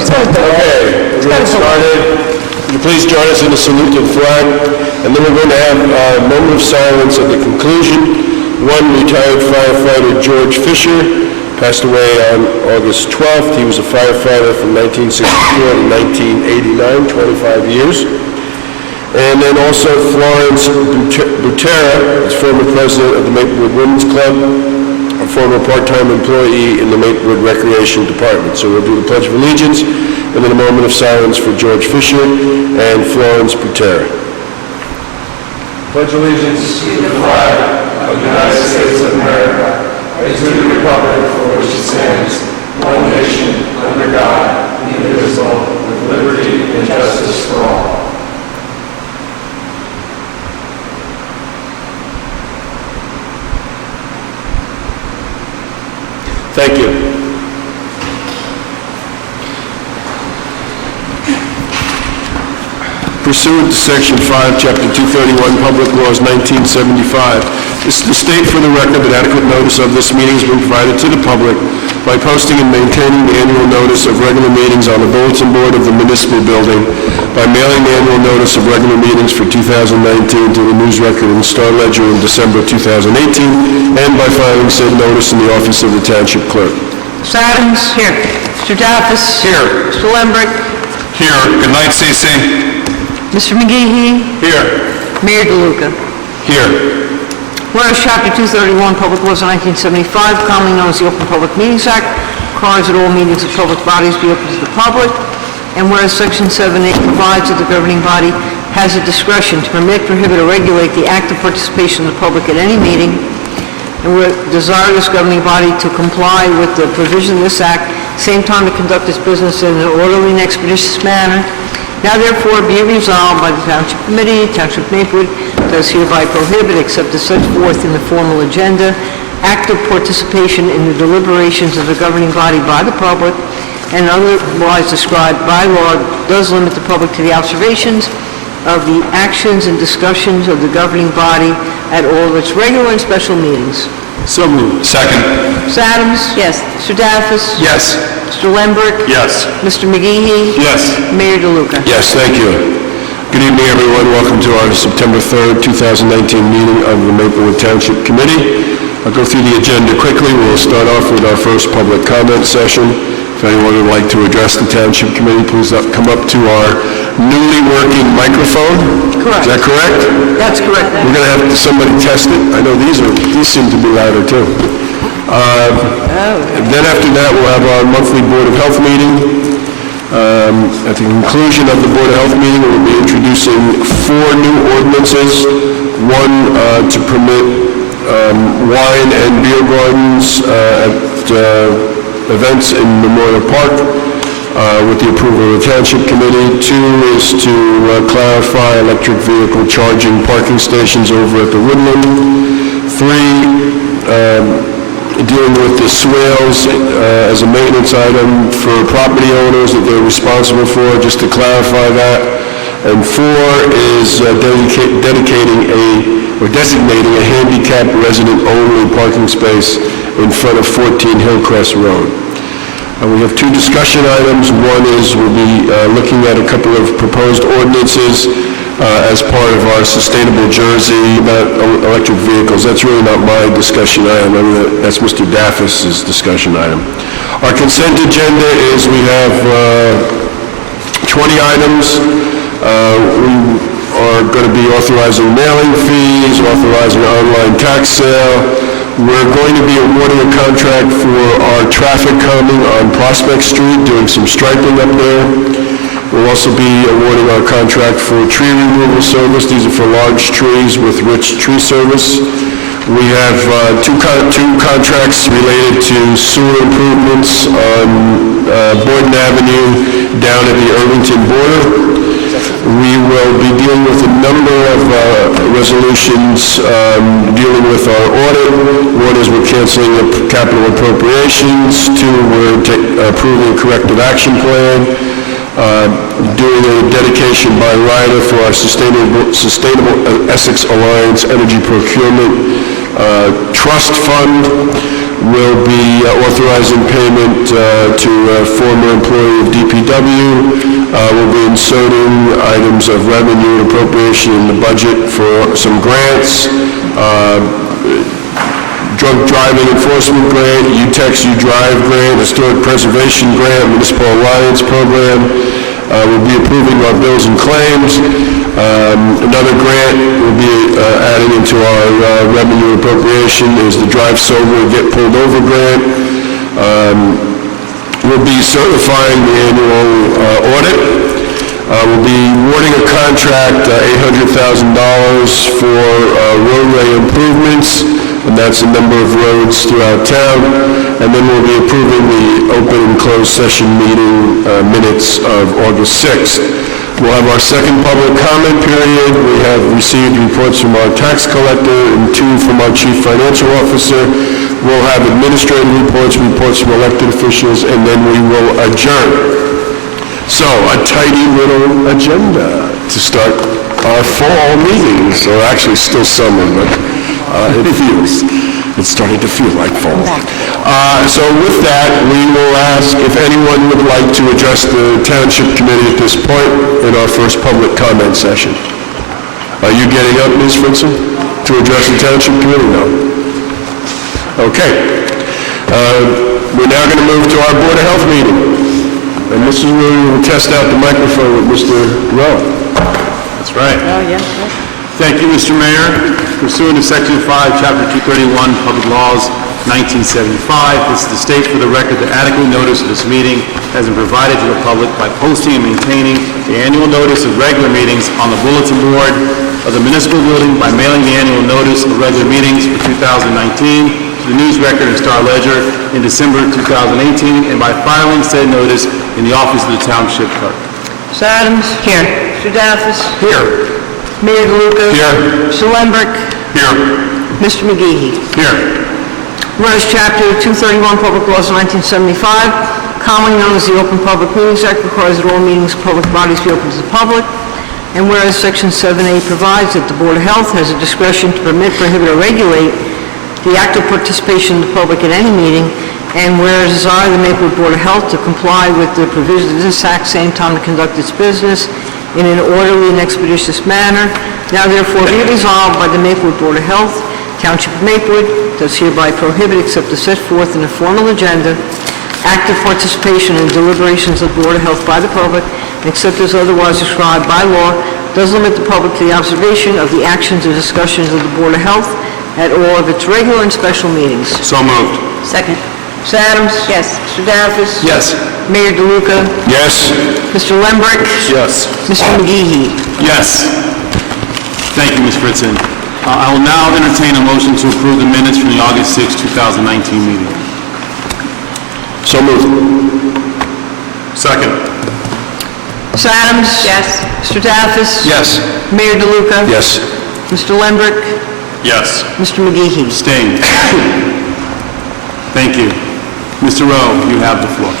Okay, we're going to get started. Would you please join us in the salute to the flag? And then we're going to have a moment of silence at the conclusion. One retired firefighter, George Fisher, passed away on August 12th. He was a firefighter from 1964 to 1989, 25 years. And then also Florence Butera, is former president of the Maplewood Women's Club, a former part-time employee in the Maplewood Recreation Department. So we'll do the Pledge of Allegiance and then a moment of silence for George Fisher and Florence Butera. Pledge allegiance to the flag of the United States of America and to the republic for which it stands, one nation, under God, indivisible, with liberty and justice for all. Thank you. Pursuant to Section 5, Chapter 231, Public Laws 1975, this is to state for the record that adequate notice of this meeting has been provided to the public by posting and maintaining the annual notice of regular meetings on the bulletin board of the municipal building, by mailing the annual notice of regular meetings for 2019 to the News Record and Star Ledger in December 2018, and by filing said notice in the office of the Township Clerk. Mr. Adams? Here. Mr. Daffis? Here. Mr. Lembrick? Here. Good night, CC. Mr. McGehee? Here. Mayor DeLuca? Here. Whereas Chapter 231, Public Laws of 1975, commonly known as the Open Public Meetings Act, requires that all meetings of public bodies be open to the public, and whereas Section 7A provides that the governing body has the discretion to permit, prohibit, or regulate the active participation of the public at any meeting, and we desire this governing body to comply with the provision of this act, same time to conduct its business in an orderly and expeditious manner. Now therefore be resolved by the Township Committee, Township Maplewood, does hereby prohibit, except as set forth in the formal agenda, active participation in the deliberations of the governing body by the public, and otherwise described by law, does limit the public to the observations of the actions and discussions of the governing body at all of its regular and special meetings. So moved. Second. Mr. Adams? Yes. Mr. Daffis? Yes. Mr. Lembrick? Yes. Mr. McGehee? Yes. Mayor DeLuca? Yes, thank you. Good evening, everyone. Welcome to our September 3rd, 2019 meeting of the Maplewood Township Committee. I'll go through the agenda quickly. We'll start off with our first public comment session. If anyone would like to address the Township Committee, please come up to our newly working microphone. Correct. Is that correct? That's correct. We're going to have somebody test it. I know these seem to be louder too. And then after that, we'll have our monthly Board of Health meeting. At the conclusion of the Board of Health meeting, we'll be introducing 4 new ordinances. One to permit wine and beer gardens at events in Memorial Park with the approval of the Township Committee. 2 is to clarify electric vehicle charging parking stations over at the Woodland. 3, dealing with the swales as a maintenance item for property owners that they're responsible for, just to clarify that. And 4 is designating a handicapped resident-only parking space in front of 14 Hillcrest Road. We have 2 discussion items. One is we'll be looking at a couple of proposed ordinances as part of our Sustainable Jersey about electric vehicles. That's really not my discussion item. That's Mr. Daffis' discussion item. Our consent agenda is we have 20 items. We are going to be authorizing mailing fees, authorizing online tax sale. We're going to be awarding a contract for our traffic calming on Prospect Street, doing some striping up there. We'll also be awarding our contract for tree removal service. These are for large trees with rich tree service. We have two contracts related to sewer improvements on Boynton Avenue down at the Irvington border. We will be dealing with a number of resolutions dealing with our audit. One is we're canceling the capital appropriations. 2, we're approving a corrective action plan. Doing a dedication by rider for our Sustainable Essex Alliance Energy Procurement Trust Fund. will be authorizing payment to a former employee of DPW. We'll be inserting items of revenue and appropriation in the budget for some grants, drunk driving enforcement grant, U-Tex U-Drive grant, historic preservation grant, municipal alliance program. We'll be approving our bills and claims. Another grant we'll be adding into our revenue appropriation is the Drive Sober, Get Pulled Over grant. We'll be certifying the annual audit. We'll be awarding a contract, $800,000 for roadway improvements, and that's a number of roads throughout town. And then we'll be approving the open and closed session meeting minutes of August 6th. We'll have our second public comment period. We have received reports from our tax collector and 2 from our chief financial officer. We'll have administrative reports, reports from elected officials, and then we will adjourn. So, a tidy little agenda to start our fall meetings, or actually still summer, but it's starting to feel like fall. So with that, we will ask if anyone would like to address the Township Committee at this point in our first public comment session. Are you getting up, Ms. Fritzen, to address the Township Committee? No. Okay. We're now going to move to our Board of Health meeting. And Mrs. Rowe will test out the microphone with Mr. Rowe. That's right. Oh, yeah. Thank you, Mr. Mayor. Pursuant to Section 5, Chapter 231, Public Laws, 1975, this is to state for the record that adequate notice of this meeting has been provided to the public by posting and maintaining the annual notice of regular meetings on the bulletin board of the municipal building, by mailing the annual notice of regular meetings for 2019 to the News Record and Star Ledger in December 2018, and by filing said notice in the office of the Township Clerk. Mr. Adams? Here. Mr. Daffis? Here. Mayor DeLuca? Here. Mr. Lembrick? Here. Mr. McGehee? Here. Whereas Chapter 231, Public Laws 1975, commonly known as the Open Public Meetings Act, requires that all meetings of public bodies be open to the public. And whereas Section 7A provides that the Board of Health has a discretion to permit, prohibit, or regulate the active participation of the public in any meeting, and whereas desire the Maplewood Board of Health to comply with the provisions of this act, same time to conduct its business in an orderly and expeditious manner, now therefore be resolved by the Maplewood Board of Health, Township of Maplewood, does hereby prohibit, except as set forth in the formal agenda, active participation in deliberations of the Board of Health by the public, and except as otherwise prescribed by law, does limit the public to the observation of the actions or discussions of the Board of Health at all of its regular and special meetings. So moved. Second. Ms. Adams? Yes. Mr. Daffis? Yes. Mayor DeLuca? Yes? Mr. Lembrick? Yes. Mr. McGehee? Yes. Thank you, Ms. Fritzen. I will now entertain a motion to approve the minutes from the August 6, 2019 meeting. So moved. Second. Ms. Adams? Yes. Mr. Daffis? Yes. Mayor DeLuca? Yes. Mr. Lembrick? Yes. Mr. McGehee? Abstain. Thank you. Mr. Rowe, you have the floor.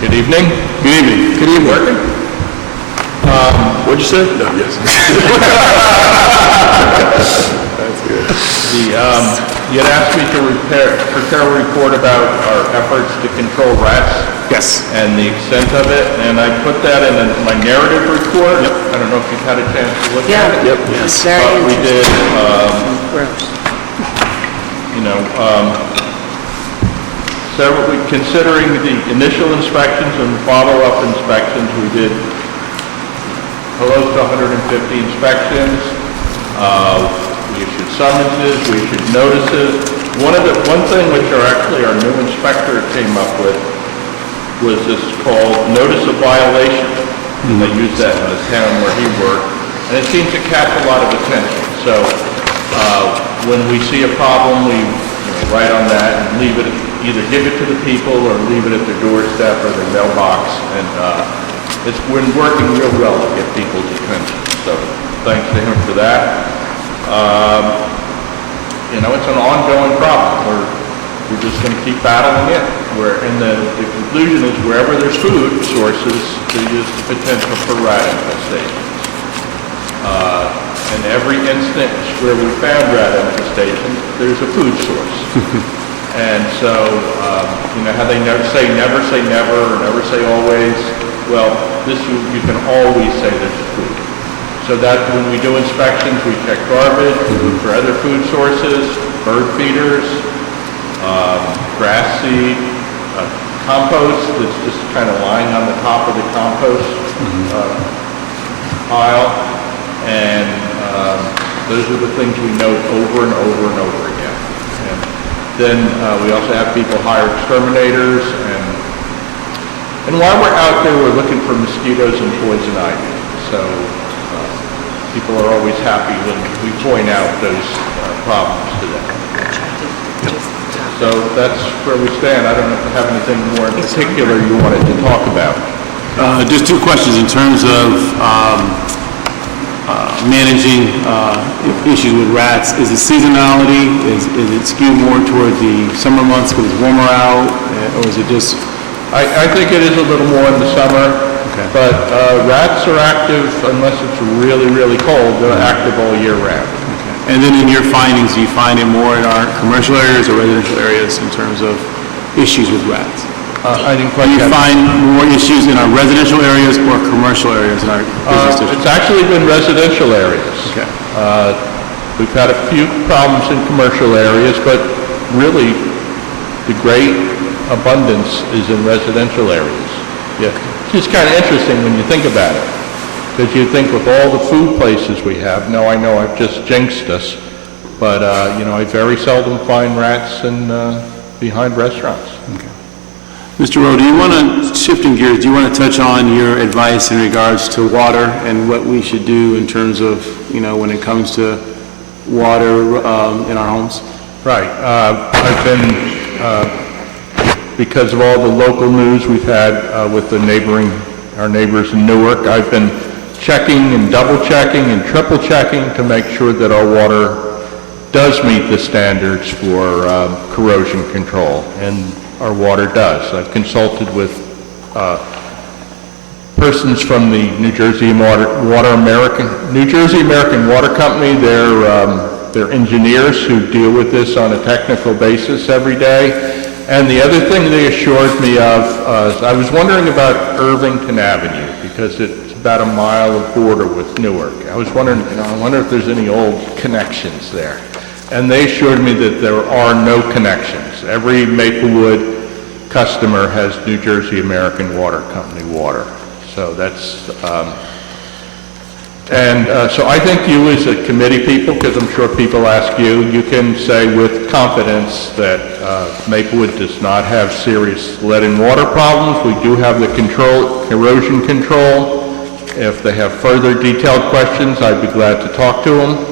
Good evening. Good evening. Good evening. Working? What'd you say? No, yes. That's good. You had asked me to prepare a report about our efforts to control rats. Yes. And the extent of it, and I put that in my narrative report. Yep. I don't know if you've had a chance to look Yeah. at it. Yep. Yes. Very But we did, Gross. considering the initial inspections and follow-up inspections, we did close to 150 inspections. We issued summonses, we issued notices. One thing which our new inspector came up with was this called notice of violation. And they use that in the town where he worked, and it seems to catch a lot of attention. So when we see a problem, we write on that and leave it, either give it to the people or leave it at their doorstep or their mailbox. And it's been working real well to get people's attention. So thanks to him for that. It's an ongoing problem. We're just going to keep battling it. And the conclusion is wherever there's food sources, there's the potential for rat infestation. in every instance where we found rat infestations, there's a food source. And so, how they never say never, or never say always. Well, this you can always say there's food. So that when we do inspections, we check garbage, we look for other food sources, bird feeders, grass seed, compost that's just kind of lying on the top of the compost pile. And those are the things we note over and over and over again. And then we also have people hire exterminators, and while we're out there, we're looking for mosquitoes and poison ivy. So people are always happy when we point out those problems to them. So that's where we stand. I don't know if you have anything more in particular you wanted to talk about. Just two questions in terms of managing issues with rats. Is it seasonality? Is it skewed more toward the summer months because it's warmer out? Or is it just... I think it is a little more in the summer, Okay. but rats are active unless it's really, really cold. They're active all year round. And then in your findings, do you find it more in our commercial areas or residential areas in terms of issues with rats? I didn't quite Do you get it. find more issues in our residential areas or commercial areas in our business districts? It's actually been residential areas. Okay. We've had a few problems in commercial areas, but really the great abundance is in residential areas. Yeah, it's just kind of interesting when you think about it, because you think with all the food places we have, now I know I've just jinxed us, but I very seldom find rats behind restaurants. Mr. Rowe, do you want to, shifting gears, do you want to touch on your advice in regards to water and what we should do in terms of, when it comes to water in our homes? Right. I've been, because of all the local news we've had with our neighbors in Newark, I've been checking and double checking and triple checking to make sure that our water does meet the standards for corrosion control, and our water does. I've consulted with persons from the New Jersey American Water Company. They're engineers who deal with this on a technical basis every day. And the other thing they assured me of, I was wondering about Irvington Avenue, because it's about a mile of border with Newark. I was wondering, I wonder if there's any old connections there. And they assured me that there are no connections. Every Maplewood customer has New Jersey American Water Company water. So that's, so I think you as a committee people, because I'm sure people ask you, you can say with confidence that Maplewood does not have serious lead and water problems. We do have the corrosion control. If they have further detailed questions, I'd be glad to talk to them.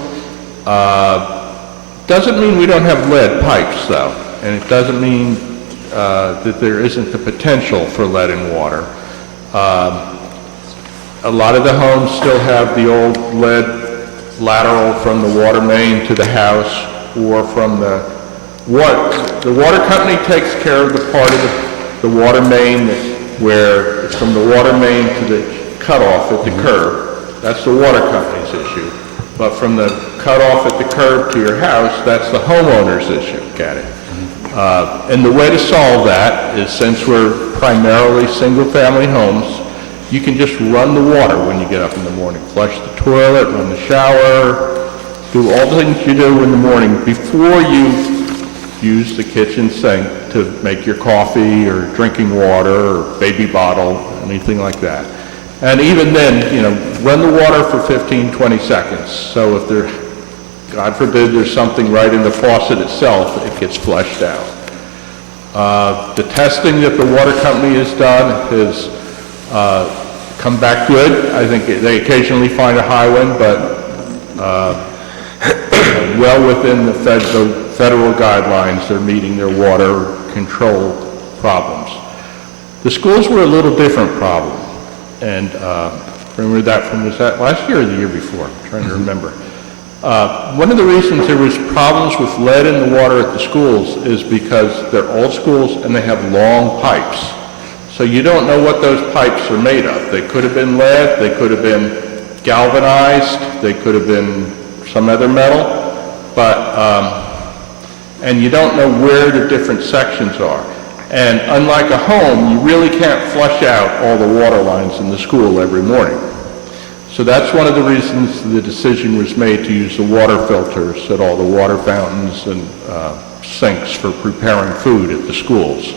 Doesn't mean we don't have lead pipes, though, and it doesn't mean that there isn't the potential for lead in water. A lot of the homes still have the old lead lateral from the water main to the house, or from the water company takes care of the part of the water main where it's from the water main to the cutoff at the curb. That's the water company's issue. But from the cutoff at the curb to your house, that's the homeowner's issue. Got it? And the way to solve that is, since we're primarily single-family homes, you can just run the water when you get up in the morning. Flush the toilet, run the shower, do all the things you do in the morning before you use the kitchen sink to make your coffee or drinking water or baby bottle, anything like that. And even then, run the water for 15, 20 seconds. So if there, God forbid, there's something right in the faucet itself, it gets flushed out. The testing that the water company has done has come back good. I think they occasionally find a high one, but well within the federal guidelines, they're meeting their water control problems. The schools were a little different problem. And remember that was that last year or the year before? I'm trying to remember. One of the reasons there was problems with lead in the water at the schools is because they're old schools and they have long pipes. So you don't know what those pipes are made of. They could have been lead, they could have been galvanized, they could have been some other metal, but, and you don't know where the different sections are. And unlike a home, you really can't flush out all the water lines in the school every morning. So that's one of the reasons the decision was made to use the water filters at all the water fountains and sinks for preparing food at the schools.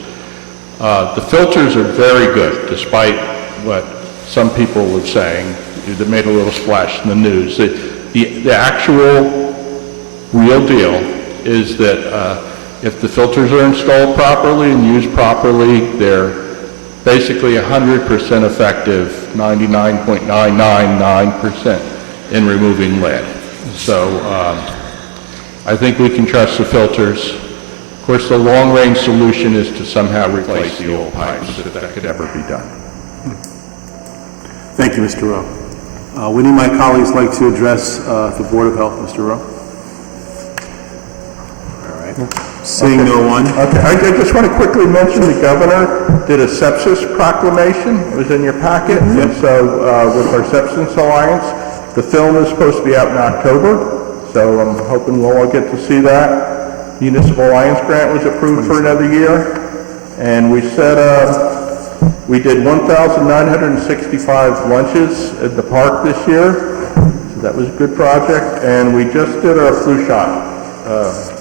The filters are very good, despite what some people were saying that made a little splash in the news. The actual real deal is that if the filters are installed properly and used properly, they're basically 100% effective, 99.999% in removing lead. So I think we can trust the filters. Of course, the long-range solution is to somehow replace the old pipes, if that could ever be done. Thank you, Mr. Rowe. Would any of my colleagues like to address the Board of Health, Mr. Rowe? All right. Seeing no one. Okay, I just want to quickly mention the governor did a sepsis proclamation. It was in your packet. And so with our Sepsis Alliance, the film is supposed to be out in October. So I'm hoping we'll all get to see that. Municipal Alliance grant was approved for another year. And we said we did 1,965 lunches at the park this year. So that was a good project. And we just did our flu shot.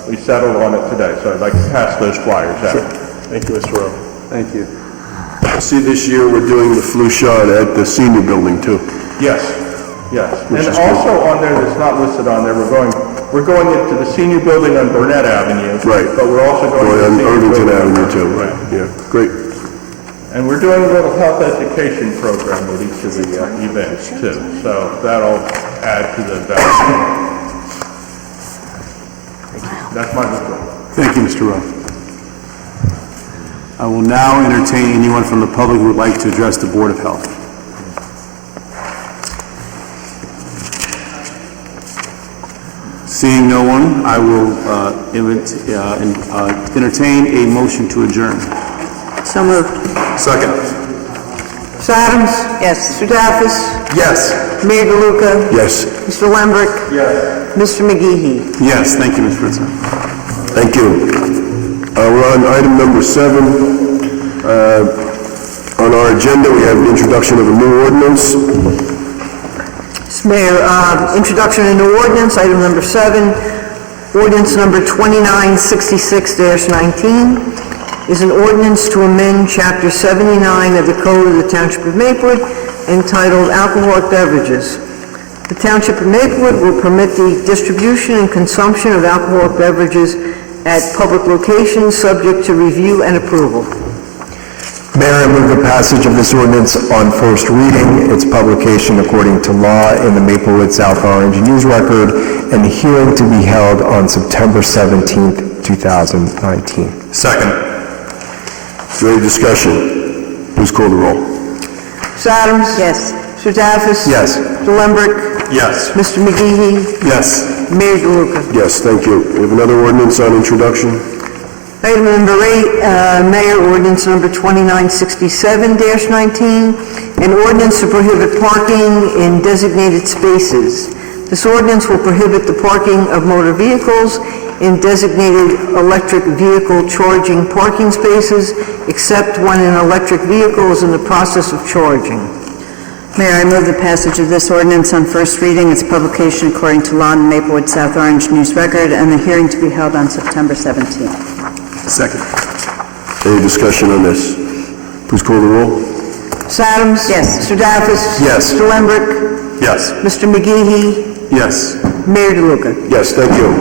We settled on it today, so I'd like to pass those flyers out. Sure. Thank you, Mr. Rowe. Thank you. I see this year we're doing the flu shot at the senior building too. Yes, yes. Which And is good. also on there, that's not listed on there, we're going into the senior building on Burnett Avenue. Right. But we're also going to Going the on senior Irvington building. Avenue too. Right. Yeah, great. And we're doing a little health education program at each of the events too. So that'll add to the value. That's my report. Thank you, Mr. Rowe. I will now entertain anyone from the public who would like to address the Board of Health. Seeing no one, I will entertain a motion to adjourn. So moved. Second. Mr. Adams? Yes. Mr. Daffis? Yes. Mayor DeLuca? Yes. Mr. Lembrick? Yes. Mr. McGehee? Yes, thank you, Ms. Fritzen. Thank you. We're on item number 7. On our agenda, we have the introduction of a new ordinance. Mr. Mayor, introduction of new ordinance, item number 7, ordinance number 2966-19 is an ordinance to amend Chapter 79 of the Code of the Township of Maplewood entitled Alcoholic Beverages. The Township of Maplewood will permit the distribution and consumption of alcoholic beverages at public locations subject to review and approval. Mayor, I move the passage of this ordinance on first reading, its publication according to law in the Maplewood South Orange News Record, and the hearing to be held on September 17th, 2019. Second. Is there any discussion? Please call the roll. Mr. Adams? Yes. Mr. Daffis? Yes. Mr. Lembrick? Yes. Mr. McGehee? Yes. Mayor DeLuca? Yes, thank you. We have another ordinance on introduction. Item number 8, Mayor, ordinance number 2967-19, an ordinance to prohibit parking in designated spaces. This ordinance will prohibit the parking of motor vehicles in designated electric vehicle charging parking spaces, except when an electric vehicle is in the process of charging. Mayor, I move the passage of this ordinance on first reading, its publication according to law in the Maplewood South Orange News Record, and the hearing to be held on September 17th. Second. Any discussion on this? Please call the roll. Ms. Adams? Yes. Mr. Daffis? Yes. Mr. Lembrick? Yes. Mr. McGehee? Yes. Mayor DeLuca? Yes, thank you.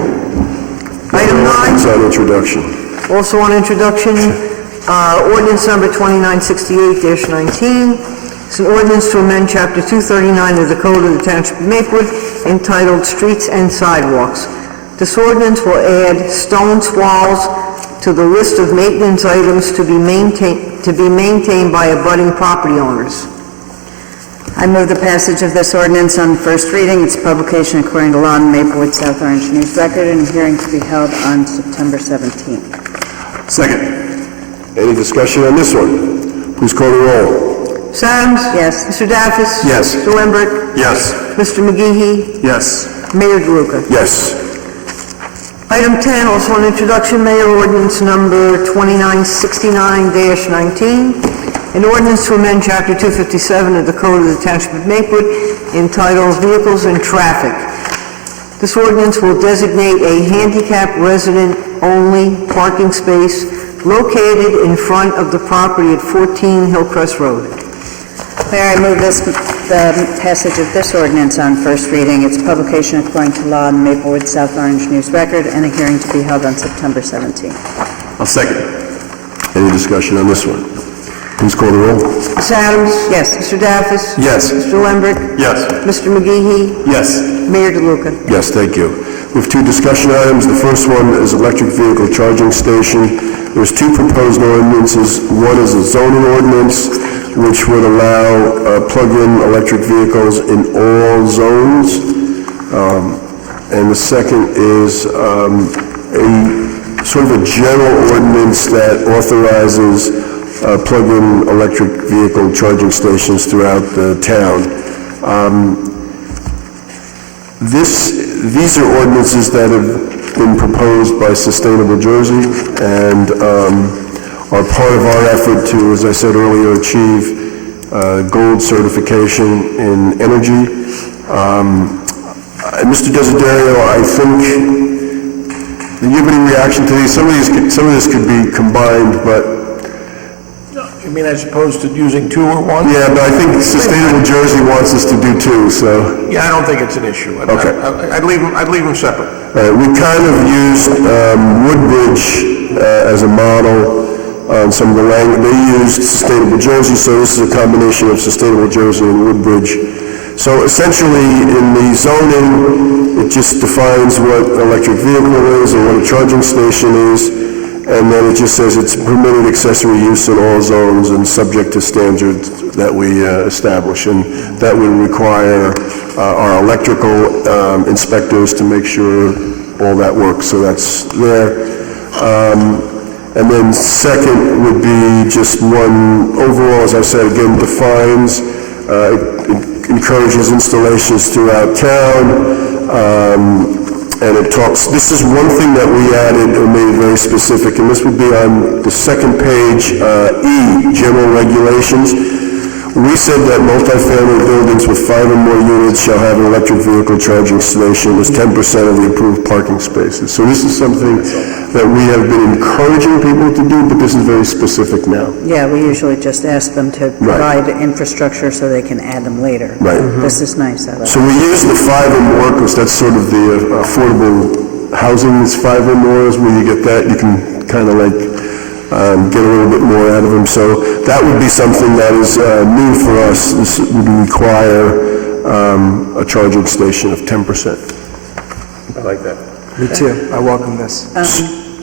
Item 9. It's on introduction. Also on introduction, ordinance number 2968-19. It's an ordinance to amend Chapter 239 of the Code of the Township of Maplewood entitled Streets and Sidewalks. This ordinance will add stone walls to the list of maintenance items to be maintained by abutting property owners. I move the passage of this ordinance on first reading, its publication according to law in the Maplewood South Orange News Record, and a hearing to be held on September 17th. Second. Any discussion on this one? Please call the roll. Ms. Adams? Yes. Mr. Daffis? Yes. Mr. Lembrick? Yes. Mr. McGee. Yes. Mayor DeLuca. Yes. Item 10, also an introduction, Mayor, ordinance number 2969-19, an ordinance to amend Chapter 257 of the Code of the Township of Maplewood entitled Vehicles and Traffic. This ordinance will designate a handicap resident-only parking space located in front of the property at 14 Hillcrest Road. Mayor, I move the passage of this ordinance on first reading, its publication according to law in the Maplewood South Orange News Record, and a hearing to be held on September 17th. I'll second. Any discussion on this one? Please call the roll. Ms. Adams? Yes. Mr. Daffis? Yes. Mr. Lembrick? Yes. Mr. McGee? Yes. Mayor DeLuca. Yes, thank you. We have two discussion items. The first one is electric vehicle charging station. There's two proposed ordinances. One is a zoning ordinance, which would allow plug-in electric vehicles in all zones. And the second is a sort of a general ordinance that authorizes plug-in electric vehicle charging stations throughout the town. These are ordinances that have been proposed by Sustainable Jersey and are part of our effort to, as I said earlier, achieve gold certification in energy. Mr. Desiderio, I think, do you have any reaction to these? Some of this could be combined, but You mean as opposed to using two or one? yeah, but I think Sustainable Jersey wants us to do two, so. Yeah, I don't think it's an issue. Okay. I'd leave them separate. We kind of used Woodbridge as a model on some of the language. They used Sustainable Jersey, so this is a combination of Sustainable Jersey and Woodbridge. So essentially, in the zoning, it just defines what an electric vehicle is and what a charging station is, and then it just says it's permitted accessory use in all zones and subject to standards that we establish, and that would require our electrical inspectors to make sure all that works, so that's there. And then second would be just one, overall, as I said, again, defines, encourages installations throughout town, and it talks, this is one thing that we added or made it very specific, and this would be on the second page, E, general regulations. We said that multifamily buildings with 5 or more units shall have an electric vehicle charging station as 10% of the approved parking spaces. So this is something that we have been encouraging people to do, but this is very specific now. Yeah, we usually just ask them to provide infrastructure so they can add them later. Right. This is nice, I like So it. we use the 5 or more because that's sort of the affordable housing is 5 or more, is where you get that, you can kind of like get a little bit more out of them. So that would be something that is new for us. This would require a charging station of 10%. I like that. Me too. I welcome this.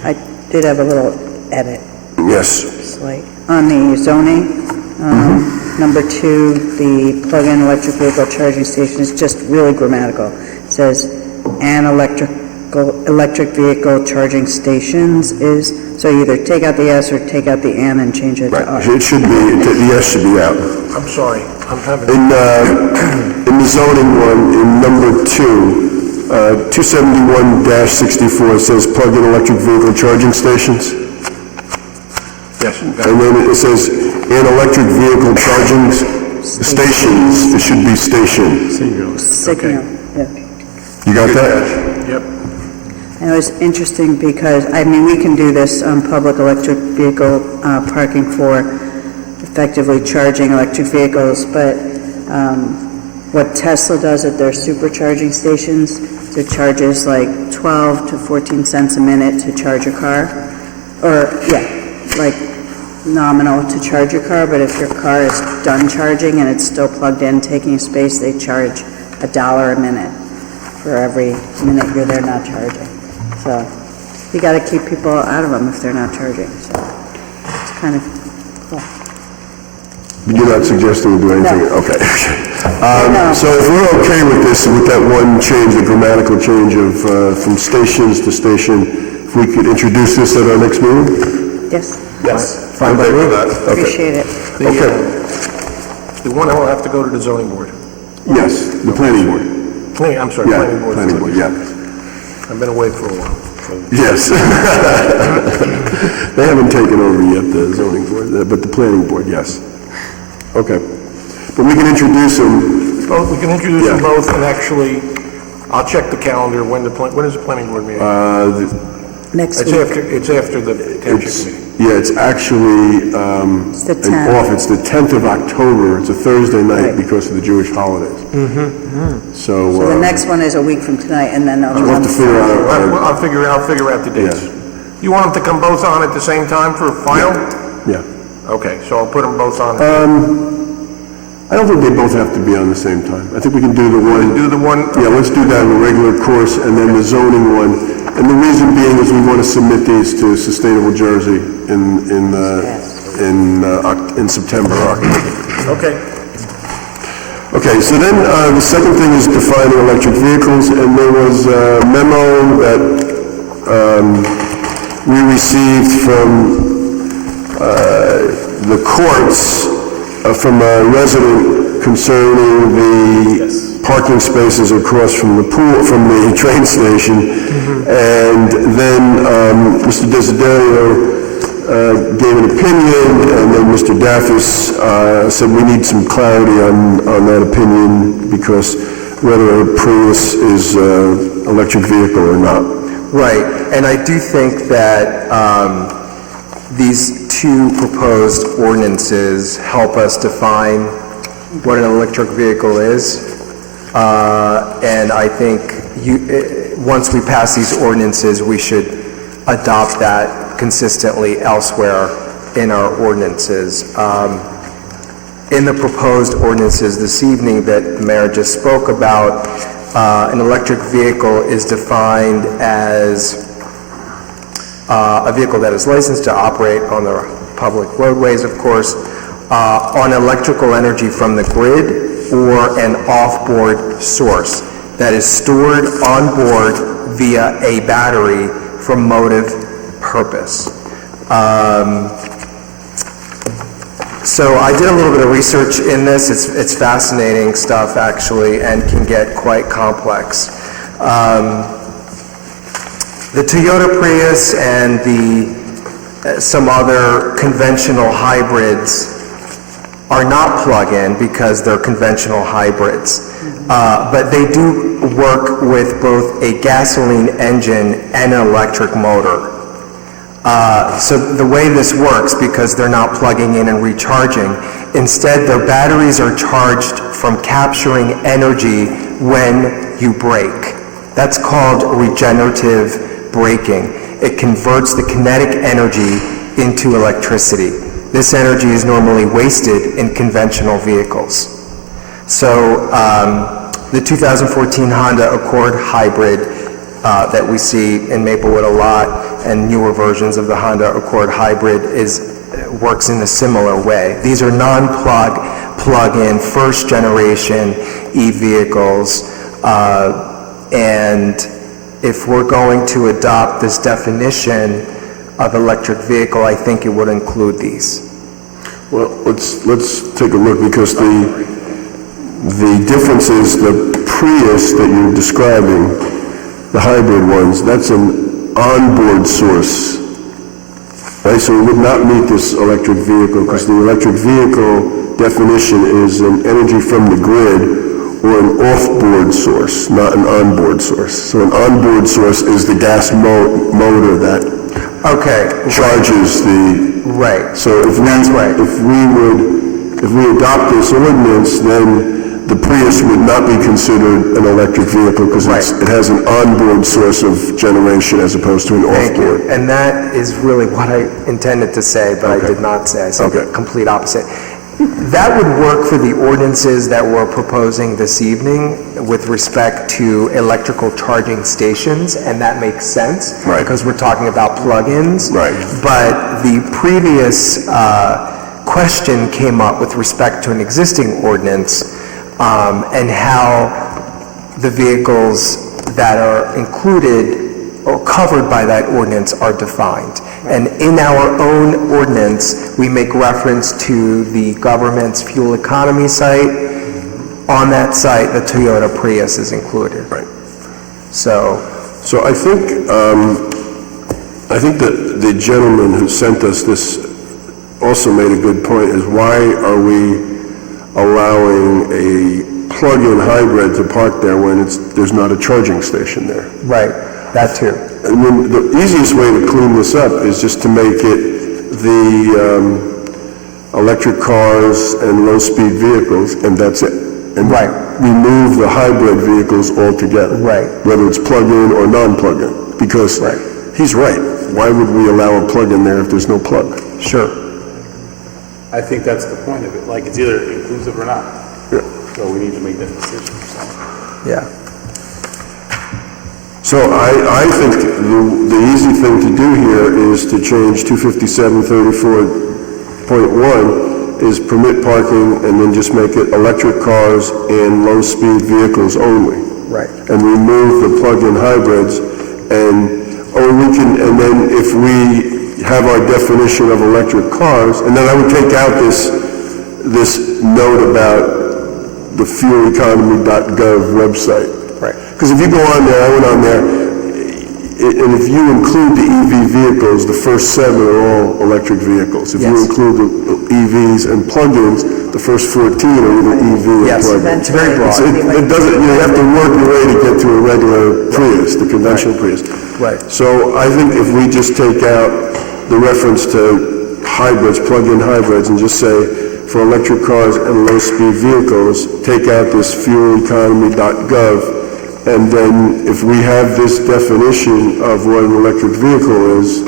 I did have a little edit, Yes. slight, on the zoning. Number 2, the plug-in electric vehicle charging station is just really grammatical. It says, "an electric vehicle charging stations is," so you either take out the S or take out the "and" and change it to "are." It should be, the S should be out. I'm sorry, I'm having, In the zoning one, in number 2, 271-64, it says plug-in electric vehicle charging stations. yes, And then it says, in electric vehicle charging stations, it should be station. Signal, yeah. You got that? yep. And it was interesting because, I mean, we can do this on public electric vehicle parking for effectively charging electric vehicles, but what Tesla does at their supercharging stations, it charges like 12 to 14 cents a minute to charge a car, or, yeah, like nominal to charge your car, but if your car is done charging and it's still plugged in, taking space, they charge $1 a minute for every minute you're there not charging. So you got to keep people out of them if they're not charging, so it's kind of cool. You're not suggesting we do anything? No. Okay. No. So if we're okay with this, with that one change, the grammatical change of from stations to station, if we could introduce this at our next meeting? Yes, Yes. Fine by me? appreciate it. Okay. The one that will have to go to the zoning board. Yes, the planning board. I'm sorry, Yeah, planning board. planning board, yeah. I've been away for a while. So. Yes. They haven't taken over yet, the zoning board, but the planning board, yes. Okay. But we can introduce them. Both, we can introduce them Yeah. both, and actually, I'll check the calendar, when is the planning board meeting? Next It's week. after the township meeting. Yeah, it's actually It's the an 10th. off. It's the 10th of October. It's a Thursday night Right. because of the Jewish holidays. So So the next one is a week from tonight, and then we'll have to figure out. I'll figure out the dates. Yeah. You want them to come both on at the same time for a final? Yeah. Okay, so I'll put them both on. I don't think they both have to be on the same time. I think we can do the one. Do the one, Yeah, let's do that in a regular course, and then the zoning one. And the reason being is we want to submit these to Sustainable Jersey in September or October. okay. Okay, so then the second thing is defining electric vehicles, and there was a memo that we received from the courts from a resident concerning the parking spaces across from the pool, from the train station. And then Mr. Desiderio gave an opinion, and then Mr. Daffis said we need some clarity on that opinion, because whether a Prius is an electric vehicle or not. Right, and I do think that these two proposed ordinances help us define what an electric vehicle is. And I think once we pass these ordinances, we should adopt that consistently elsewhere in our ordinances. In the proposed ordinances this evening that the mayor just spoke about, an electric vehicle is defined as a vehicle that is licensed to operate on the public roadways, of course, on electrical energy from the grid or an off-board source that is stored on board via a battery for motive purpose. So I did a little bit of research in this. It's fascinating stuff, actually, and can get quite complex. The Toyota Prius and some other conventional hybrids are not plug-in because they're conventional hybrids. But they do work with both a gasoline engine and an electric motor. So the way this works, because they're not plugging in and recharging, instead their batteries are charged from capturing energy when you brake. That's called regenerative braking. It converts the kinetic energy into electricity. This energy is normally wasted in conventional vehicles. So the 2014 Honda Accord hybrid that we see in Maplewood a lot, and newer versions of the Honda Accord hybrid works in a similar way. These are plug-in, first-generation e-vehicles, and if we're going to adopt this definition of electric vehicle, I think it would include these. Well, let's take a look, because the difference is the Prius that you're describing, the hybrid ones, that's an onboard source, right? So it would not meet this electric vehicle, because the electric vehicle definition is an energy from the grid or an off-board source, not an onboard source. So an onboard source is the gas motor that charges the... Right. So if we adopt this ordinance, then the Prius would not be considered an electric vehicle, because it has an onboard source of generation as opposed to an Thank off-board. you. And that is really what I intended to say, but I did not say. I said the complete opposite. That would work for the ordinances that we're proposing this evening with respect to electrical charging stations, and that makes sense. Right. Because we're talking about plug-ins. Right. But the previous question came up with respect to an existing ordinance, and how the vehicles that are included or covered by that ordinance are defined. And in our own ordinance, we make reference to the government's fuel economy site, on that site, the Toyota Prius is included. Right. So, So I think that the gentleman who sent us this also made a good point, is why are we allowing a plug-in hybrid to park there when there's not a charging station there? right, that too. I mean, the easiest way to clean this up is just to make it the electric cars and low-speed vehicles, and that's it. And Right. remove the hybrid vehicles altogether. Right. Whether it's plug-in or non-plug-in, because Right. he's right. Why would we allow a plug-in there if there's no plug? Sure. I think that's the point of it, like, it's either inclusive or not. Yeah. So we need to make that decision, so. Yeah. So I think the easy thing to do here is to change 257-34.1 is permit parking and then just make it electric cars and low-speed vehicles only. Right. And remove the plug-in hybrids and then if we have our definition of electric cars, and then I would take out this note about the fueleconomy.gov website. Right. Because if you go on there, I went on there, and if you include the EV vehicles, the first 7 are all electric vehicles. If you Yes. include the EVs and plug-ins, the first 14 are either EV or Yes, plug-in. it's very broad. It doesn't, you have to work your way to get to a regular Prius, the conventional Prius. Right. So I think if we just take out the reference to hybrids, plug-in hybrids, and just say, for electric cars and low-speed vehicles, take out this fueleconomy.gov, and then if we have this definition of what an electric vehicle is,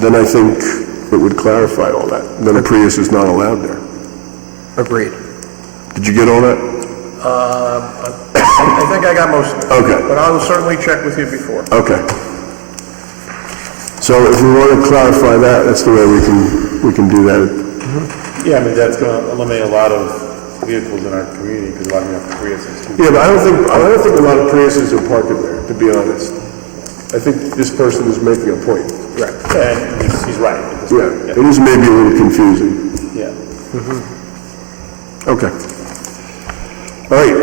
then I think it would clarify all that. Then a Prius is not allowed there. Agreed. Did you get all that? I think I got most of it. Okay. But I will certainly check with you before. Okay. So if we want to clarify that, that's the way we can do that. Yeah, I mean, that's gonna eliminate a lot of vehicles in our community, because a lot of them have Priuses too. Yeah, but I don't think a lot of Priuses are parking there, to be honest. I think this person is making a point. Right. And he's right. at this Yeah, point. it is maybe a little confusing. Yeah. Okay. All right.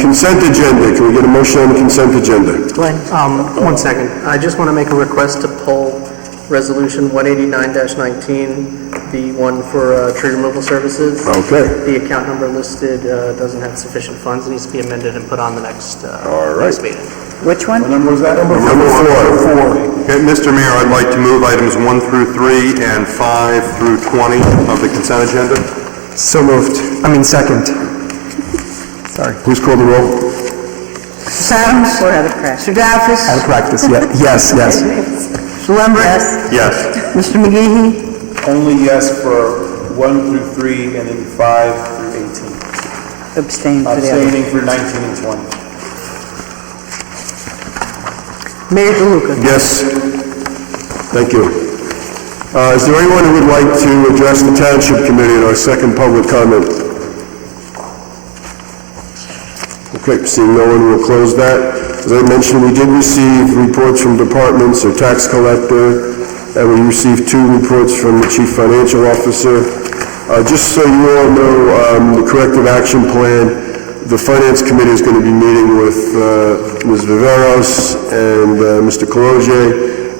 Consent agenda, can we get a motion on the consent agenda? Glenn, 1 second. I just want to make a request to pull Resolution 189-19, the one for tree removal services. Okay. The account number listed doesn't have sufficient funds, it needs to be amended and put on the next next meeting. Which one? Number 4. Okay, Mr. Mayor, I'd like to move items 1 through 3 and 5 through 20 of the consent agenda. So moved. Second. Sorry. Please call the roll. Mrs. Adams? Or out of practice? Mr. Daffis? Out of practice, yeah. Yes, yes. Mr. Lambert? Yes. Yes. Mr. McGee? Only yes for 1 through 3, and then 5 through 18. Abstain for the other. Abstaining for 19 and 20. Mayor DeLuca? Yes. Thank you. Is there anyone who would like to address the Township Committee in our second public comment? Okay, seeing no one, we'll close that. As I mentioned, we did receive reports from departments, our tax collector, and we received 2 reports from the chief financial officer. Just so you all know, the corrective action plan, the finance committee is going to be meeting with Ms. Viveros and Mr. Cologe,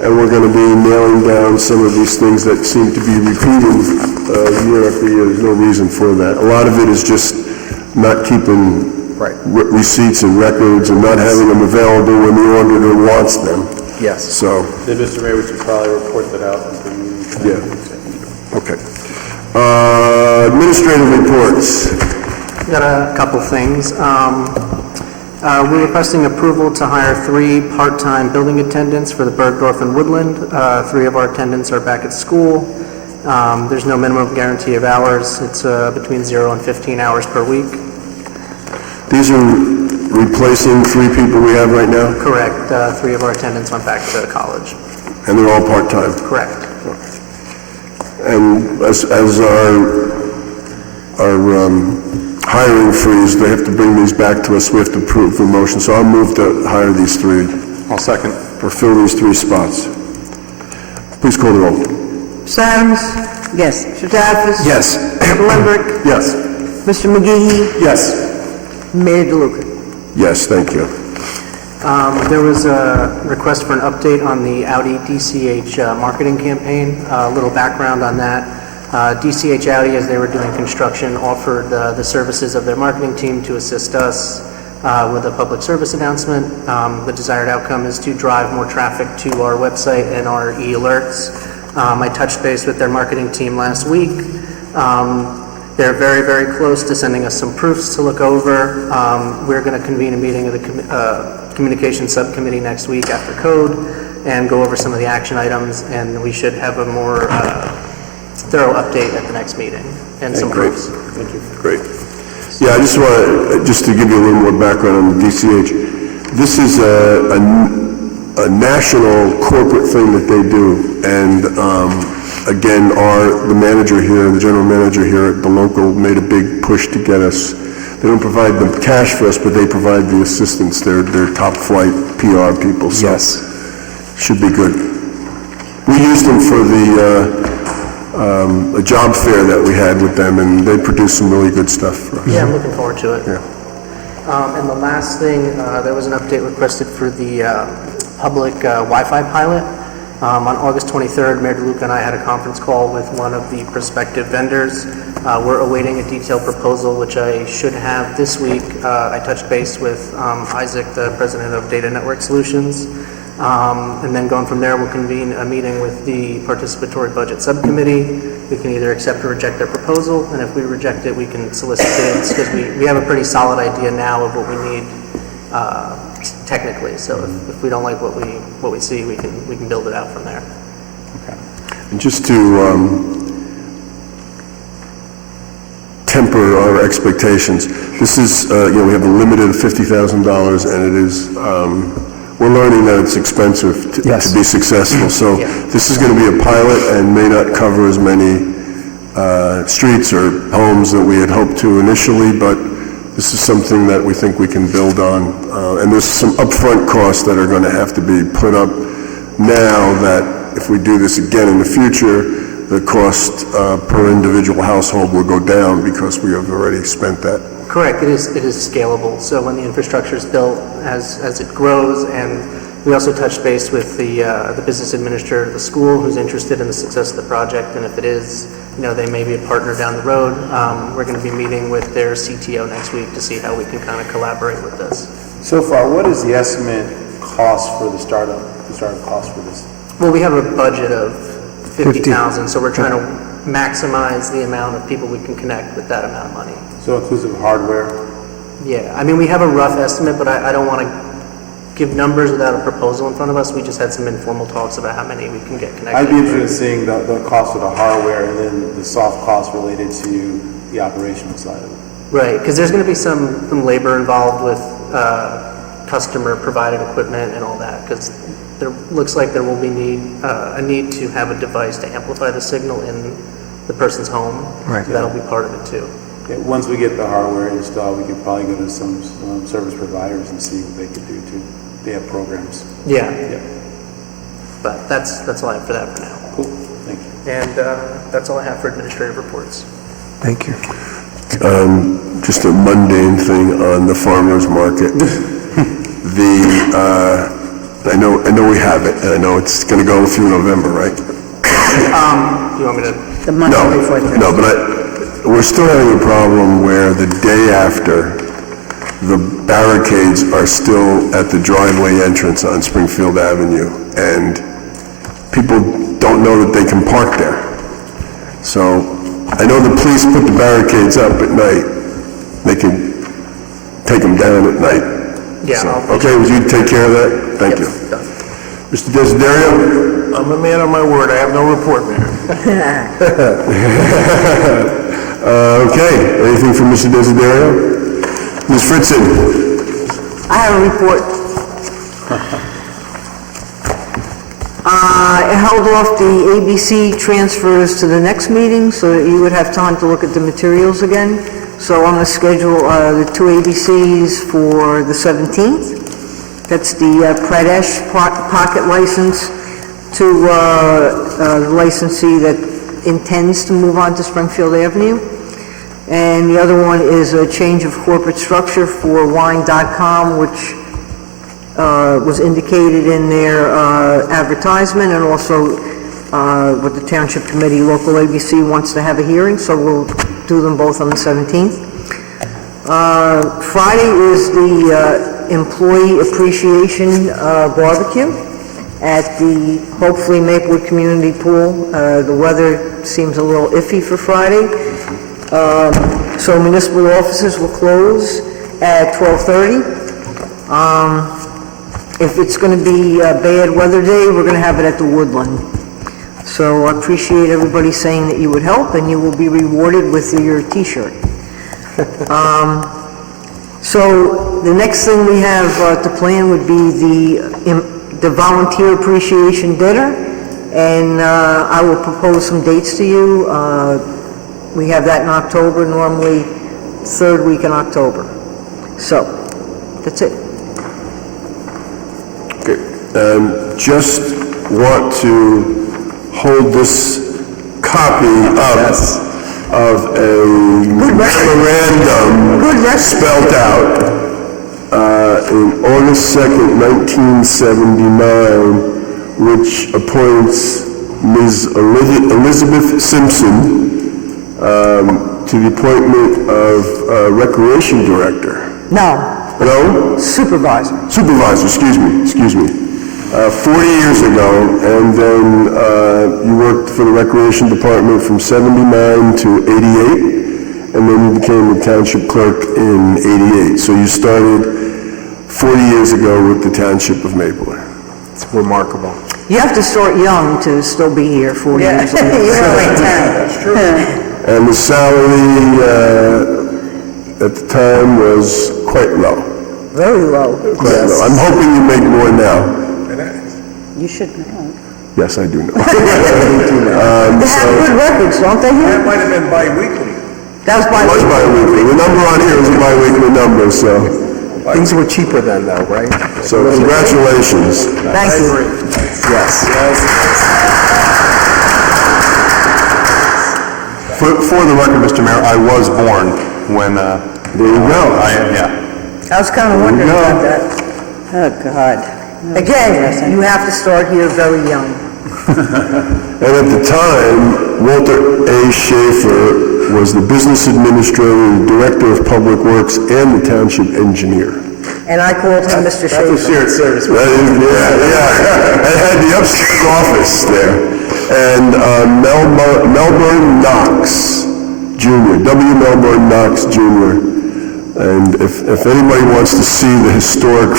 and we're going to be nailing down some of these things that seem to be repeating year after year. There's no reason for that. A lot of it is just not keeping receipts and records and not having them available when the auditor wants them. Yes. So, Then, Mr. Mayor, we should probably report that out at the meeting. yeah. Okay. Administrative reports. Got a couple things. We're requesting approval to hire 3 part-time building attendants for the Bergdorf and Woodland. 3 of our attendants are back at school. There's no minimum guarantee of hours. It's between 0 and 15 hours per week. These are replacing 3 people we have right now, Correct. 3 of our attendants went back to college. and they're all part-time. Correct. And as our hiring freeze, they have to bring these back to us. We have to approve the motion. So I'll move to hire these 3, I'll second. or fill these 3 spots. Please call the roll. Mrs. Adams? Yes. Mr. Davis? Yes. Mr. Lundberg? Yes. Mr. McGee? Yes. Mayor DeLuca? Yes, thank you. There was a request for an update on the Audi DCH marketing campaign. A little background on that. DCH Audi, as they were doing construction, offered the services of their marketing team to assist us with a public service announcement. The desired outcome is to drive more traffic to our website and our e-alerts. I touched base with their marketing team last week. They're very, very close to sending us some proofs to look over. We're going to convene a meeting of the communication subcommittee next week after code and go over some of the action items, and we should have a more thorough update at the next meeting and some proofs. Thank you. Great. Yeah, I just want to give you a little more background on the DCH. This is a national corporate thing that they do, and again, the manager here, the general manager here at the local made a big push to get us. They don't provide the cash for us, but they provide the assistance. They're top flight PR people, so Yes. should be good. We used them for a job fair that we had with them, and they produced some really good stuff for us. Yeah, I'm looking forward to it. Yeah. And the last thing, there was an update requested for the public Wi-Fi pilot. On August 23rd, Mayor DeLuca and I had a conference call with one of the prospective vendors. We're awaiting a detailed proposal, which I should have this week. I touched base with Isaac, the president of Data Network Solutions. And then going from there, we'll convene a meeting with the participatory budget subcommittee. We can either accept or reject their proposal, and if we reject it, we can solicit bids, because we have a pretty solid idea now of what we need technically. So if we don't like what we see, we can build it out from there. And just to temper our expectations, this is, we have a limited of $50,000, and it is, we're learning that it's expensive to be successful. So this is going to be a pilot and may not cover as many streets or homes that we had hoped to initially, but this is something that we think we can build on. And there's some upfront costs that are going to have to be put up now that if we do this again in the future, the cost per individual household will go down because we have already spent that. Correct. It is scalable. So when the infrastructure is built, as it grows, and we also touched base with the business administrator of the school, who's interested in the success of the project, and if it is, they may be a partner down the road. We're going to be meeting with their CTO next week to see how we can kind of collaborate with this. So far, what is the estimate cost for the startup cost for this? Well, we have a budget of 50,000, so we're trying to maximize the amount of people we can connect with that amount of money. So inclusive of hardware? Yeah, I mean, we have a rough estimate, but I don't want to give numbers without a proposal in front of us. We just had some informal talks about how many we can get connected. I'd be interested in seeing the cost of the hardware and then the soft costs related to the operational side of it. Right, because there's going to be some labor involved with customer-provided equipment and all that, because there looks like there will be a need to have a device to amplify the signal in the person's home. Right. So that'll be part of it too. Yeah, once we get the hardware installed, we could probably go to some service providers and see what they could do too. They have programs. Yeah. Yeah. But that's all I have for that for now. Cool. Thank you. And that's all I have for administrative reports. Thank you. Just a mundane thing on the farmer's market. I know we have it, and I know it's going to go through November, right? You want me to? The Monday before Thursday. No, but we're still having a problem where the day after, the barricades are still at the driveway entrance on Springfield Avenue, and people don't know that they can park there. So I know the police put the barricades up at night. They can take them down at night. Yeah. So, okay, would you take care of that? Thank you. Done. Mr. Desiderio? I'm a man of my word, I have no report, Mayor. Okay, anything from Mr. Desiderio? Ms. Fritzen? I have a report. I held off the ABC transfers to the next meeting so that you would have time to look at the materials again. So I'm going to schedule the two ABCs for the 17th. That's the Pradesh pocket license to the licensee that intends to move on to Springfield Avenue. And the other one is a change of corporate structure for wine.com, which was indicated in their advertisement, and also with the Township Committee, local ABC wants to have a hearing, so we'll do them both on the 17th. Friday is the Employee Appreciation Barbecue at the, hopefully, Maplewood Community Pool. The weather seems a little iffy for Friday. So municipal offices will close at 12:30. If it's going to be a bad weather day, we're going to have it at the Woodland. So I appreciate everybody saying that you would help, and you will be rewarded with your T-shirt. So the next thing we have to plan would be the Volunteer Appreciation Dinner, and I will propose some dates to you. We have that in October, normally third week in October. So, that's it. Okay, just want to hold this copy of a memorandum spelled out in August 2nd, 1979, which appoints Ms. Elizabeth Simpson to the appointment of Recreation Director. No, No? supervisor. Supervisor, excuse me. 40 years ago, and then you worked for the Recreation Department from 79 to 88, and then you became the Township Clerk in 88. So you started 40 years ago with the Township of Maplewood. It's remarkable. You have to start young to still be here 40 years later. That's true. And the salary at the time was quite low. Very low. Quite low. I'm hoping you make more now. You should know. Yes, I do know. They have good records, don't they? That might have been bi-weekly. That was It was by, bi-weekly. The number on here is a bi-weekly number, so Things were cheaper then, though, right? congratulations. thank you. Yes. For the record, Mr. Mayor, I was born when, There you go. yeah. I was kind of wondering There you go. about that. Oh, God. Again, you have to start here very young. And at the time, Walter A. Schaefer was the business administrator, the director of public works, and the township engineer. And I called him Mr. Schaefer. Shared service. That is, yeah. I had the upstairs office there. And Melbourne Knox Jr., W. Melbourne Knox Jr. And if anybody wants to see the historic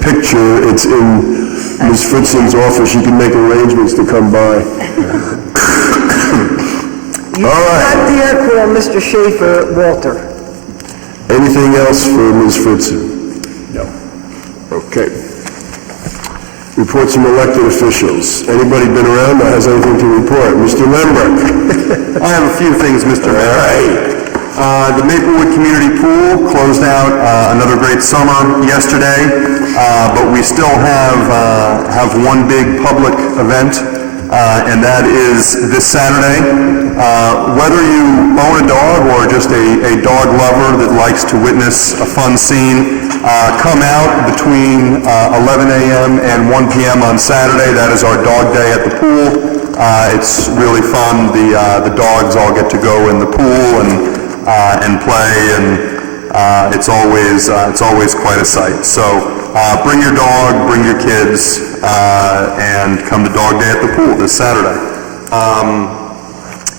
picture, it's in Ms. Fritzon's office. You can make arrangements to come by. You All right. not dare call Mr. Schaefer Walter. Anything else for Ms. Fritzon? No. Okay. Reports from elected officials. Anybody been around that has anything to report? Mr. Lembrecht? I have a few things, Mr. Mayor. The Maplewood Community Pool closed out another great summer yesterday, but we still have one big public event, and that is this Saturday. Whether you own a dog or just a dog lover that likes to witness a fun scene, come out between 11 a.m. and 1 p.m. on Saturday. That is our dog day at the pool. It's really fun. The dogs all get to go in the pool and play, and it's always quite a sight. So bring your dog, bring your kids, and come to Dog Day at the pool this Saturday.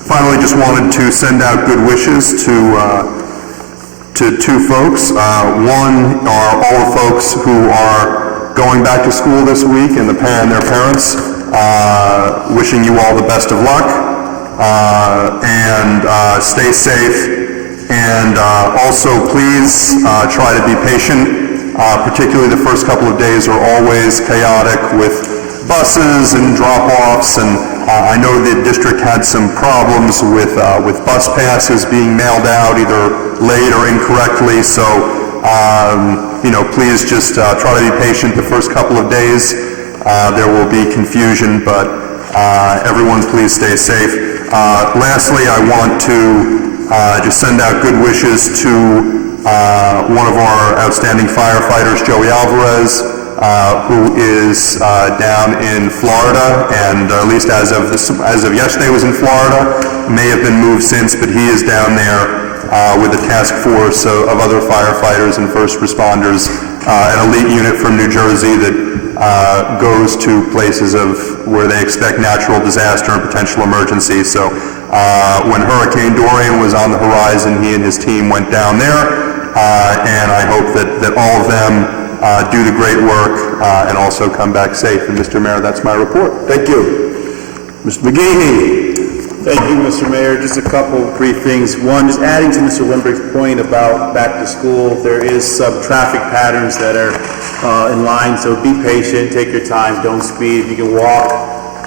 Finally, just wanted to send out good wishes to two folks. One are all the folks who are going back to school this week and their parents. Wishing you all the best of luck, and stay safe. And also, please try to be patient. Particularly the first couple of days are always chaotic with buses and drop-offs, and I know the district had some problems with bus passes being mailed out either late or incorrectly. So, please just try to be patient the first couple of days. There will be confusion, but everyone please stay safe. Lastly, I want to just send out good wishes to one of our outstanding firefighters, Joey Alvarez, who is down in Florida, and at least as of yesterday was in Florida, may have been moved since, but he is down there with a task force of other firefighters and first responders, an elite unit from New Jersey that goes to places where they expect natural disaster and potential emergency. So when Hurricane Dorian was on the horizon, he and his team went down there, and I hope that all of them do the great work and also come back safe. And Mr. Mayor, that's my report. Thank you. Mr. McGee. Thank you, Mr. Mayor. Just a couple of brief things. One, just adding to Mr. Winberg's point about back to school, there is some traffic patterns that are in line, so be patient, take your time, don't speed. If you can walk,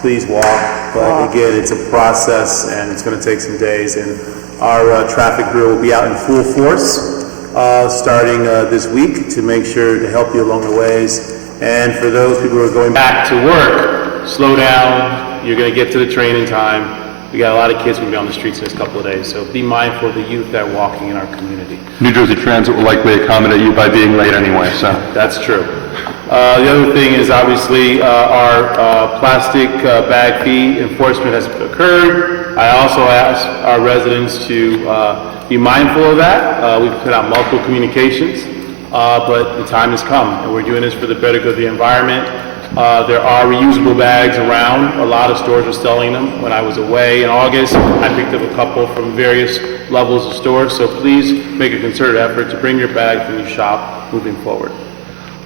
please walk. But again, it's a process and it's going to take some days. And our traffic bureau will be out in full force starting this week to make sure to help you along the ways. And for those people who are going back to work, slow down. You're going to get to the train in time. We got a lot of kids going to be on the streets in this couple of days, so be mindful of the youth that are walking in our community. New Jersey Transit will likely accommodate you by being late anyway, so. That's true. The other thing is obviously our plastic bag fee enforcement has occurred. I also ask our residents to be mindful of that. We've put out multiple communications, but the time has come, and we're doing this for the better good of the environment. There are reusable bags around. A lot of stores are selling them. When I was away in August, I picked up a couple from various levels of stores, so please make a concerted effort to bring your bag when you shop moving forward.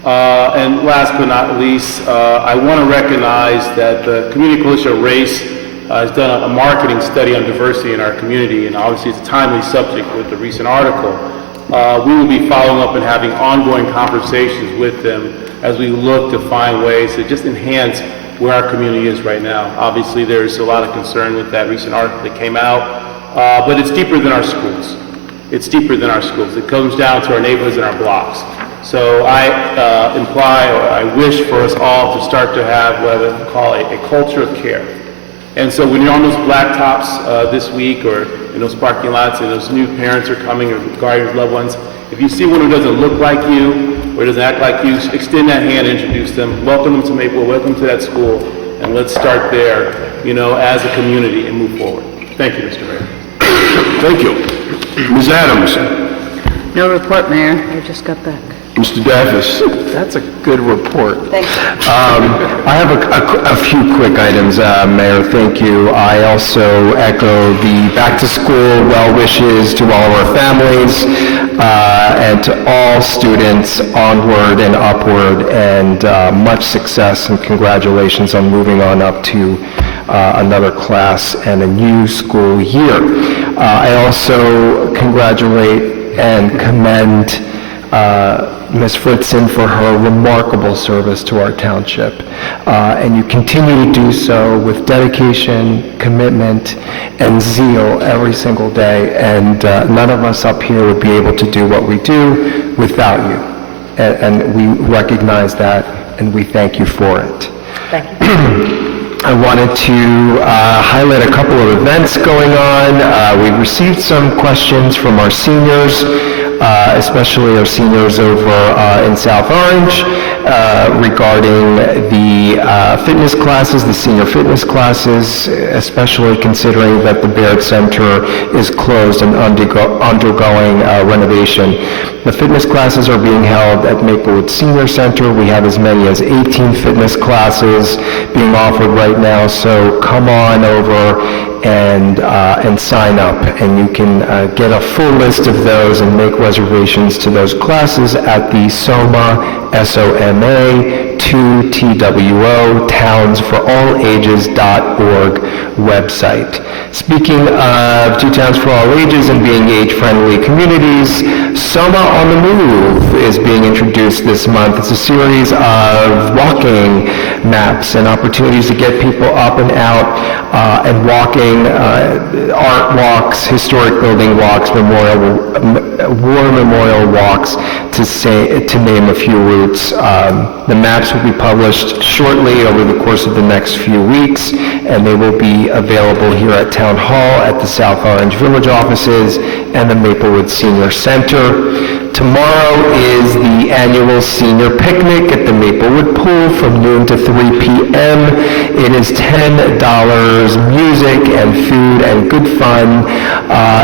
And last but not least, I want to recognize that the Community Coalition of Race has done a marketing study on diversity in our community, and obviously it's a timely subject with the recent article. We will be following up and having ongoing conversations with them as we look to find ways to just enhance where our community is right now. Obviously, there's a lot of concern with that recent article that came out, but it's deeper than our schools. It's deeper than our schools. It comes down to our neighborhoods and our blocks. So I imply, or I wish for us all to start to have what I call a culture of care. And so when you're on those blacktops this week, or in those parking lots, and those new parents are coming, or guardians, loved ones, if you see one who doesn't look like you, or doesn't act like you, extend that hand, introduce them, welcome them to Maple, welcome to that school, and let's start there, as a community and move forward. Thank you, Mr. Mayor. Thank you. Ms. Adams. No report, Mayor. I just got back. Mr. Davis. That's a good report. Thanks. I have a few quick items, Mayor, thank you. I also echo the back-to-school well wishes to all of our families and to all students onward and upward, and much success and congratulations on moving on up to another class and a new school year. I also congratulate and commend Ms. Fritzen for her remarkable service to our township. And you continue to do so with dedication, commitment, and zeal every single day. And none of us up here would be able to do what we do without you. And we recognize that, and we thank you for it. Thank you. I wanted to highlight a couple of events going on. We received some questions from our seniors, especially our seniors over in South Orange, regarding the fitness classes, the senior fitness classes, especially considering that the Baird Center is closed and undergoing renovation. The fitness classes are being held at Maplewood Senior Center. We have as many as 18 fitness classes being offered right now, so come on over and sign up, and you can get a full list of those and make reservations to those classes at the SOMA, S-O-M-A, 2TWO, townsforallages.org website. Speaking of Two Towns for All Ages and being age-friendly communities, SOMA on the Move is being introduced this month. It's a series of walking maps and opportunities to get people up and out and walking, art walks, historic building walks, war memorial walks, to name a few routes. The maps maps will be published shortly over the course of the next few weeks, and they will be available here at Town Hall, at the South Orange Village offices, and the Maplewood Senior Center. Tomorrow is the annual senior picnic at the Maplewood Pool from noon to 3 p.m. It is $10, music and food and good fun.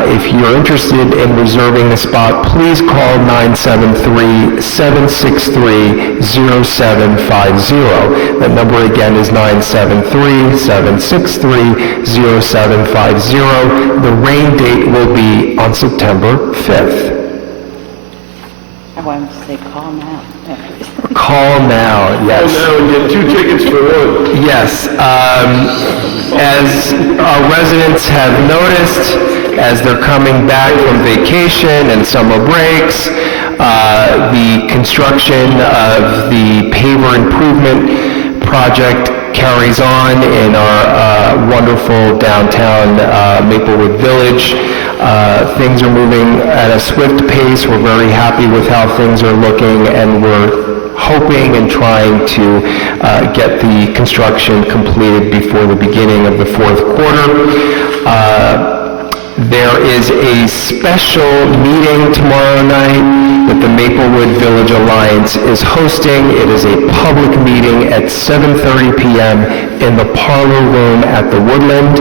If you're interested in reserving a spot, please call 973-763-0750. That number again is 973-763-0750. The rain date will be on September 5th. I wanted to say call now. Call now, yes. Now and get 2 tickets for one. Yes. As our residents have noticed, as they're coming back from vacation and summer breaks, the construction of the paver improvement project carries on in our wonderful downtown Maplewood Village. Things are moving at a swift pace. We're very happy with how things are looking, and we're hoping and trying to get the construction completed before the beginning of the fourth quarter. There is a special meeting tomorrow night that the Maplewood Village Alliance is hosting. It is a public meeting at 7:30 p.m. in the parlor room at the Woodland.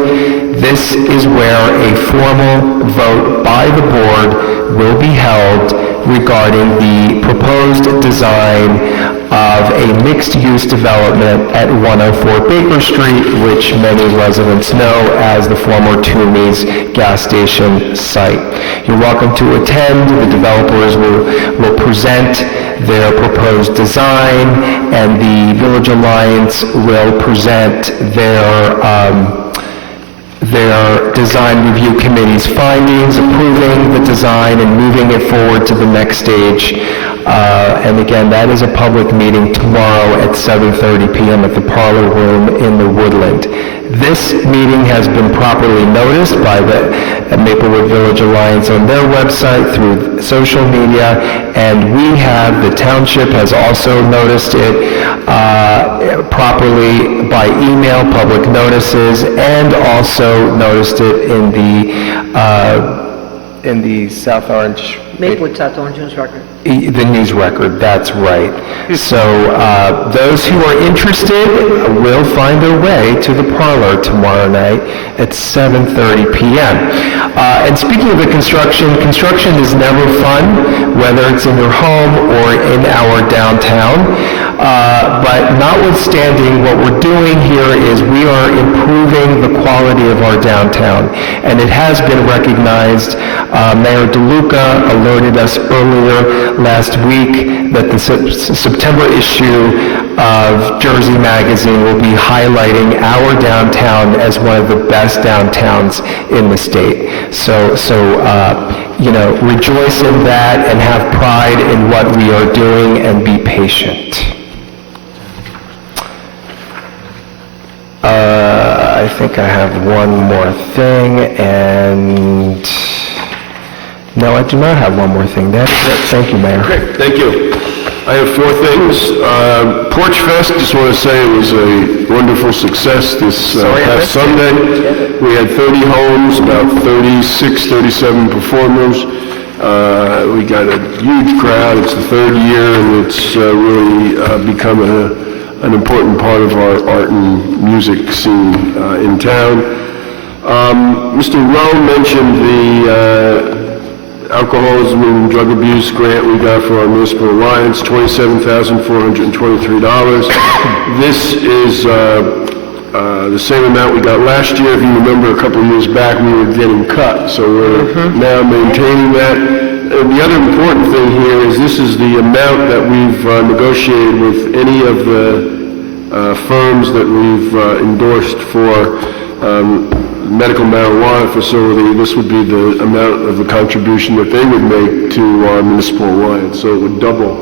This is where a formal vote by the board will be held regarding the proposed design of a mixed-use development at 104 Baker Street, which many residents know as the former Toomey's gas station site. You're welcome to attend. The developers will present their proposed design, and the Village Alliance will present their design review committee's findings, approving the design and moving it forward to the next stage. And again, that is a public meeting tomorrow at 7:30 p.m. at the parlor room in the Woodland. This meeting has been properly noticed by the Maplewood Village Alliance on their website through social media, and the Township has also noticed it properly by email, public notices, and also noticed it in the South Orange... Maplewood South Orange News Record. The news record, that's right. So those who are interested will find their way to the parlor tomorrow night at 7:30 p.m. And speaking of the construction is never fun, whether it's in your home or in our downtown. But notwithstanding, what we're doing here is we are improving the quality of our downtown. And it has been recognized. Mayor DeLuca alerted us earlier last week that the September issue of Jersey Magazine will be highlighting our downtown as one of the best downtowns in the state. So rejoice in that and have pride in what we are doing and be patient. I think I have one more thing, and... No, I do not have one more thing. That's it. Thank you, Mayor. Okay, thank you. I have 4 things. Porch Fest, just want to say it was a wonderful success this past Sunday. We had 30 homes, about 36, 37 performers. We got a huge crowd. It's the 3rd year, and it's really become an important part of our art and music scene in town. Mr. Rowe mentioned the alcoholism and drug abuse grant we got for our municipal alliance, $27,423. This is the same amount we got last year. If you remember, a couple of years back, we were getting cut, so we're now maintaining that. And the other important thing here is this is the amount that we've negotiated with any of the firms that we've endorsed for medical marijuana facility. This would be the amount of the contribution that they would make to our municipal alliance, so it would double,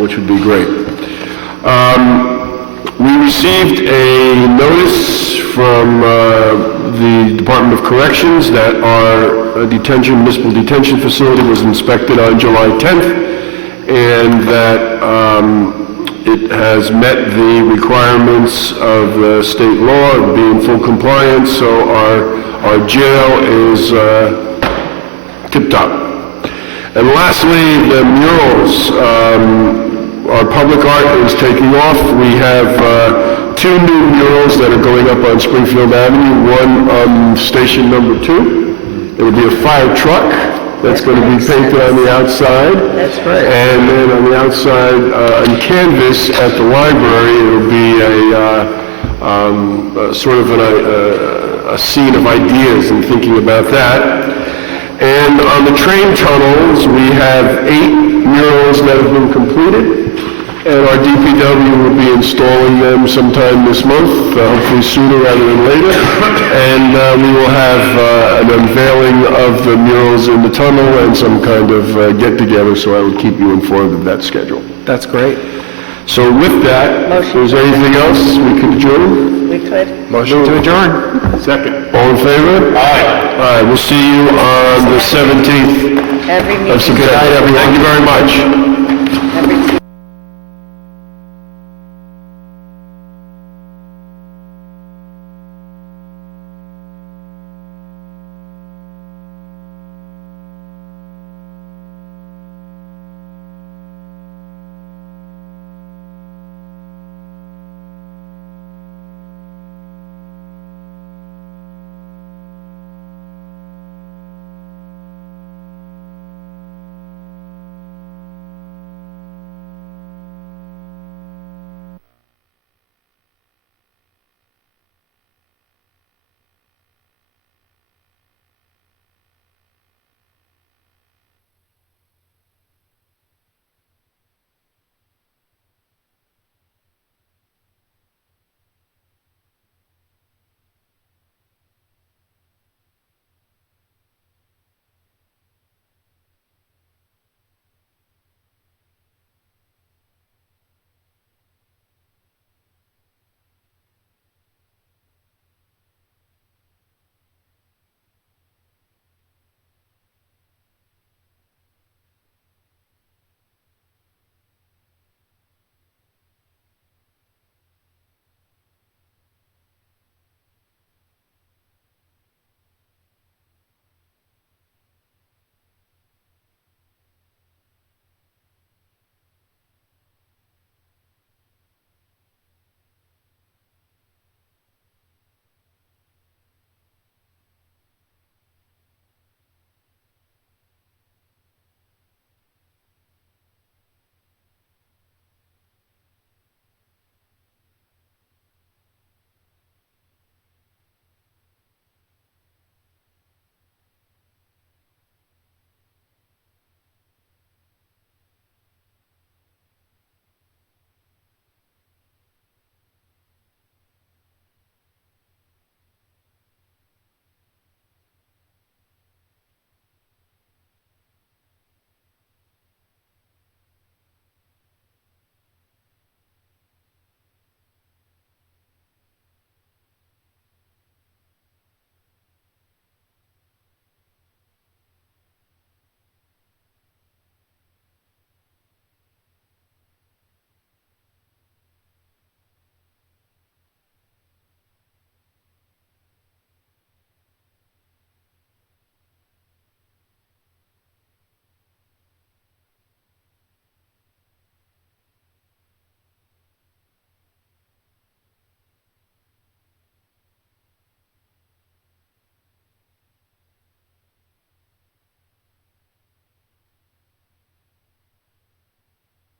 which would be great. We received a notice from the Department of Corrections that our municipal detention facility was inspected on July 10th, and that it has met the requirements of state law and be in full compliance, so our jail is tip-top. And lastly, the murals. Our public art is taking off. We have two new murals that are going up on Springfield Avenue, one on station number 2. It will be a fire truck that's going to be painted on the outside. That's great. And then on the outside, on canvas at the library, it'll be a sort of a scene of ideas and thinking about that. And on the train tunnels, we have 8 murals that have been completed. And our DPW will be installing them sometime this month, hopefully sooner rather than later. And we will have an unveiling of the murals in the tunnel and some kind of get-together, so I will keep you informed of that schedule. That's great. So with that, if there's anything else, we could adjourn? We could. Motion to adjourn. Second. All in favor? Aye. All right, we'll see you on the 17th Every meeting. of September. Thank you very much.